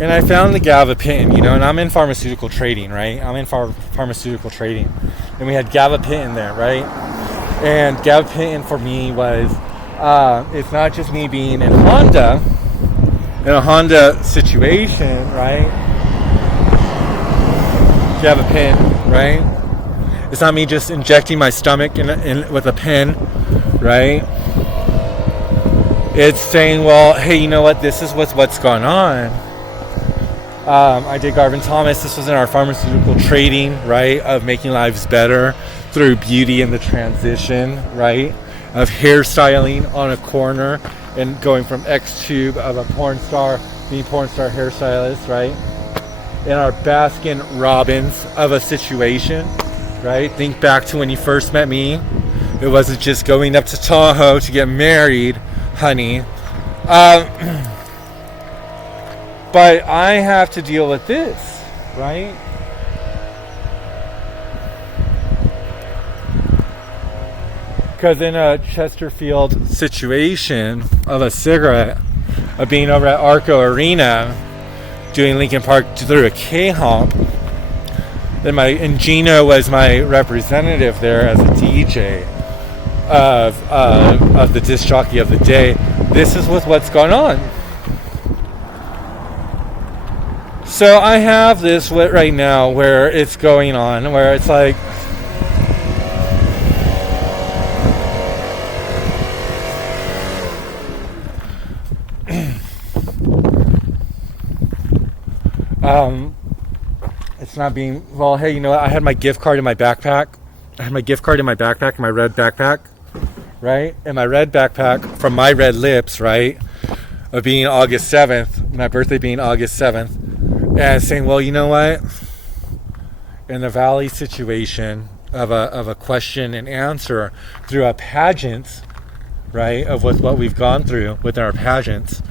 And I found the gabapentin, and I'm in pharmaceutical trading, right? I'm in pharmaceutical trading. And we had gabapentin there, right? And gabapentin for me was, it's not just me being in a Honda situation, right? Gabapentin, right? It's not me just injecting my stomach with a pen, right? It's saying, well, hey, you know what? This is what's going on. I did Garvin Thomas. This was in our pharmaceutical trading, right? Of making lives better through beauty and the transition, right? Of hairstyling on a corner and going from X-Tube of a porn star, being porn star hairstylist, right? In our Baskin Robbins of a situation, right? Think back to when you first met me. It wasn't just going up to Tahoe to get married, honey. But I have to deal with this, right? Because in a Chesterfield situation of a cigarette, of being over at Arco Arena, doing Lincoln Park through a K-Hop, and Gino was my representative there as a DJ of the disc jockey of the day. This is what's going on. So I have this right now where it's going on, where it's like, it's not being, well, hey, you know what? I had my gift card in my backpack. My red backpack, right? And my red backpack from my red lips, right? Of being August 7th, my birthday being August 7th. And saying, well, you know what? In the Valley situation of a question and answer through a pageant, right? Of what we've gone through with our pageants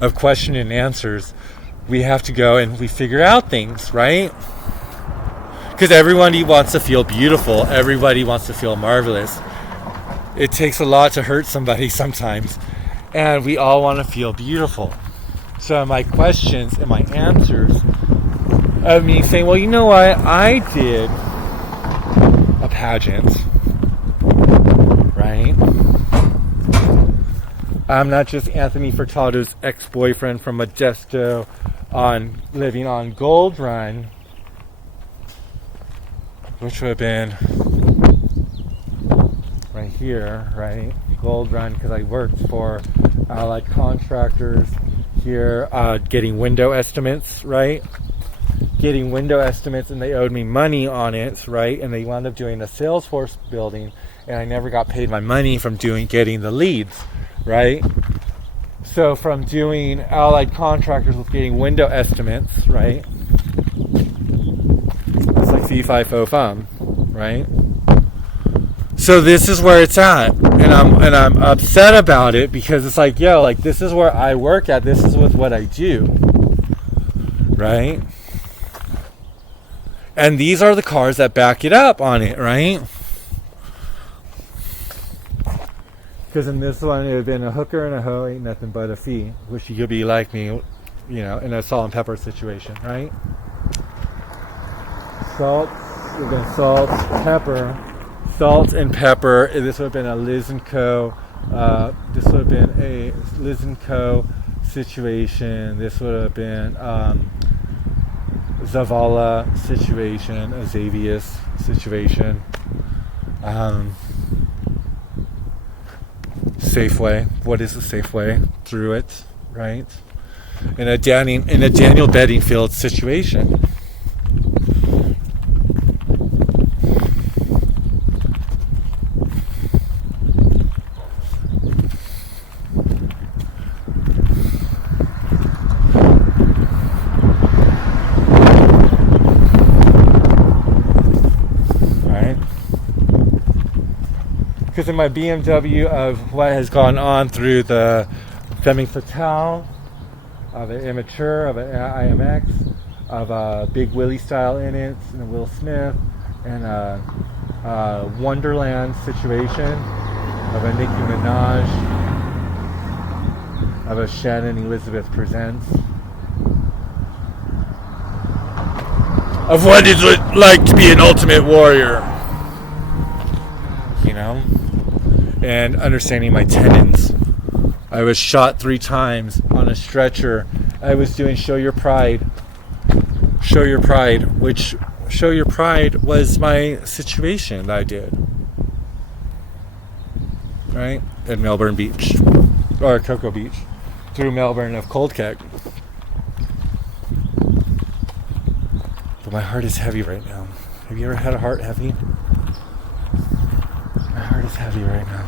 of question and answers, we have to go and we figure out things, right? Because everybody wants to feel beautiful. Everybody wants to feel marvelous. It takes a lot to hurt somebody sometimes. And we all want to feel beautiful. So my questions and my answers of me saying, well, you know what? I did a pageant, right? I'm not just Anthony Furtado's ex-boyfriend from Modesto living on Gold Run, which would have been right here, right? Gold Run, because I worked for Allied Contractors here, getting window estimates, right? Getting window estimates, and they owed me money on it, right? And they wound up doing a Salesforce building, and I never got paid my money from getting the leads, right? So from doing Allied Contractors with getting window estimates, right? It's like fee, fi, fo, fum, right? So this is where it's at, and I'm upset about it because it's like, yo, like this is where I work at. This is what I do, right? And these are the cars that back it up on it, right? Because in this one, it would have been a hooker and a hoe ain't nothing but a fee, which you could be like me, in a salt and pepper situation, right? Salt, we've been salt, and pepper. This would have been a Liz & Co. This would have been a Liz & Co. situation. This would have been Zavala situation, a Xavius situation. Safeway. What is a Safeway? Through it, right? In a Daniel Bedingfield situation. Because in my BMW of what has gone on through the Femme Fatale, of an Immature, of an IMX, of a Big Willie style in it, and a Will Smith, and a Wonderland situation, of a Nicki Minaj, of a Shannon Elizabeth Presents, of what is it like to be an ultimate warrior, you know, and understanding my tendons. I was shot 3 times on a stretcher. I was doing Show Your Pride, which Show Your Pride was my situation that I did, right, in Melbourne Beach, or Cocoa Beach, through Melbourne of Cold Keg. But my heart is heavy right now. Have you ever had a heart heavy? My heart is heavy right now.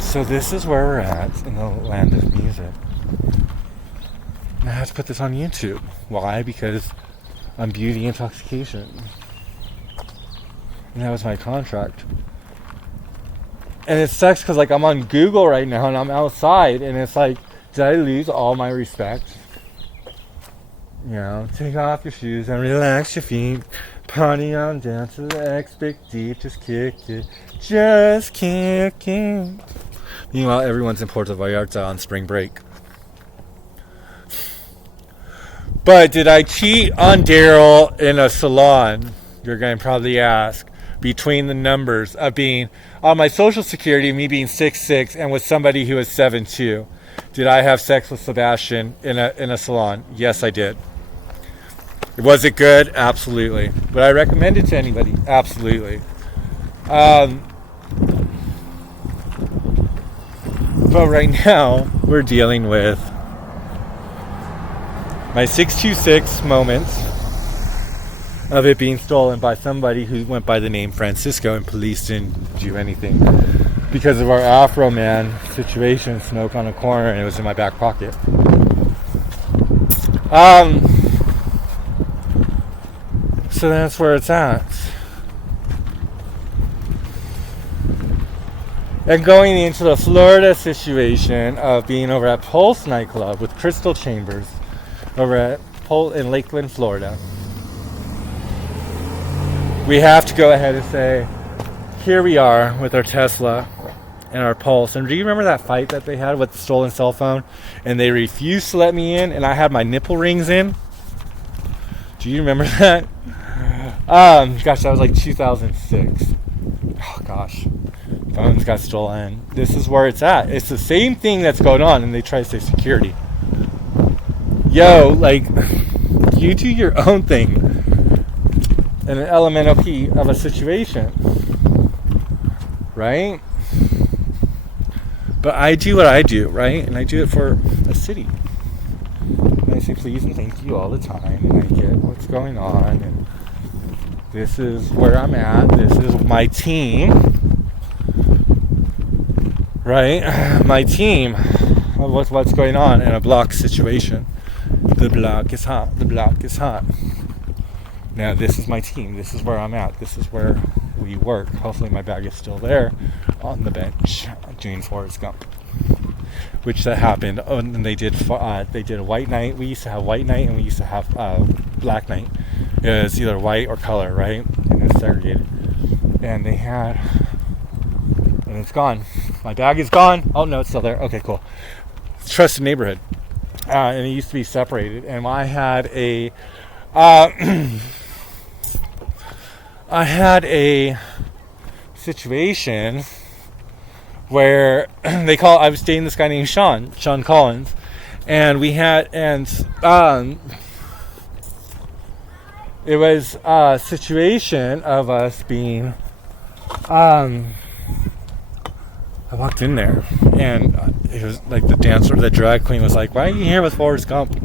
So this is where we're at in the land of music. And I have to put this on YouTube. Why? Because I'm beauty intoxication. And that was my contract. And it sucks because like I'm on Google right now and I'm outside and it's like, did I lose all my respect? You know, take off your shoes and relax your feet. Party on down to the X Big Deep. Just kick it. Just kick it. Meanwhile, everyone's in Puerto Vallarta on spring break. But did I cheat on Daryl in a salon? You're going to probably ask. Between the numbers of being on my social security, me being 6'6", and with somebody who was 7'2". Did I have sex with Sebastian in a salon? Yes, I did. Was it good? Absolutely. Would I recommend it to anybody? Absolutely. But right now, we're dealing with my 626 moments of it being stolen by somebody who went by the name Francisco, and police didn't do anything because of our Afro Man situation, smoke on a corner, and it was in my back pocket. So that's where it's at. And going into the Florida situation of being over at Pulse nightclub with Crystal Chambers over at Pulse in Lakeland, Florida. We have to go ahead and say, here we are with our Tesla and our Pulse. And do you remember that fight that they had with the stolen cell phone? And they refused to let me in, and I had my nipple rings in. Do you remember that? Gosh, that was like 2006. Oh gosh, phones got stolen. This is where it's at. It's the same thing that's going on, and they try to say security. Yo, like, you do your own thing in an elemental key of a situation, right? But I do what I do, right? And I do it for a city. And I say please and thank you all the time, and I get what's going on, and this is where I'm at. This is my team, right? My team of what's going on in a block situation. The block is hot. The block is hot. Now, this is my team. This is where I'm at. This is where we work. Hopefully my bag is still there on the bench doing Forrest Gump. Which that happened. Oh, and they did a white night. We used to have white night and we used to have black night. It was either white or color, right? And it was segregated. And they had, and it's gone. My bag is gone. Oh no, it's still there. Okay, cool. Trusted neighborhood. And it used to be separated. And I had a situation where I was dating this guy named Sean Collins, and it was a situation of us being, I walked in there, and it was like the drag queen was like, why are you here with Forrest Gump?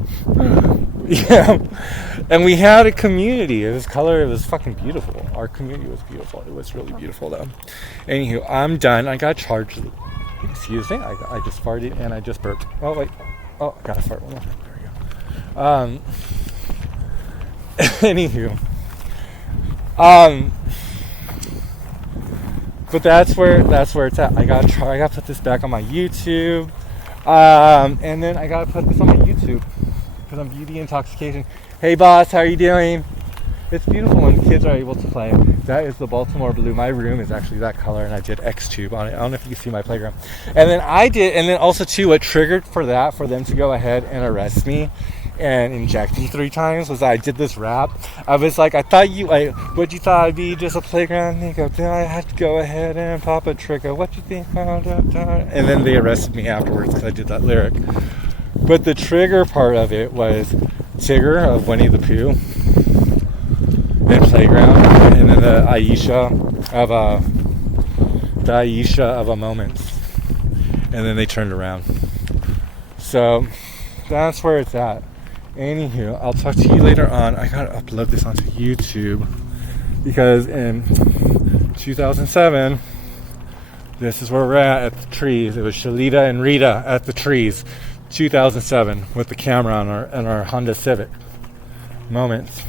Yeah. And we had a community. It was fucking beautiful. Our community was beautiful. It was really beautiful though. Anywho, I'm done. I got charged. Excuse me. I just farted and I just burped. Oh wait. Oh, I gotta fart one more time. There we go. Anywho. But that's where it's at. I gotta put this back on my YouTube. And then I gotta put this on my YouTube. Because I'm beauty intoxication. Hey boss, how are you doing? It's beautiful when kids are able to play. That is the Baltimore blue. My room is actually that color, and I did X-Tube on it. I don't know if you can see my playground. And then also too, what triggered for them to go ahead and arrest me and injecting 3 times was I did this rap. I was like, I thought you, like, what you thought I'd be, just a playground nigga? Then I had to go ahead and pop a trigger. What you think? And then they arrested me afterwards because I did that lyric. But the trigger part of it was Tigger of Winnie the Pooh and Playground, and then the Aisha of a Moment. And then they turned around. So that's where it's at. Anywho, I'll talk to you later on. I gotta upload this onto YouTube because in 2007, this is where we're at the trees. It was Shalita and Rita at the trees, 2007, with the camera on our Honda Civic. Moments.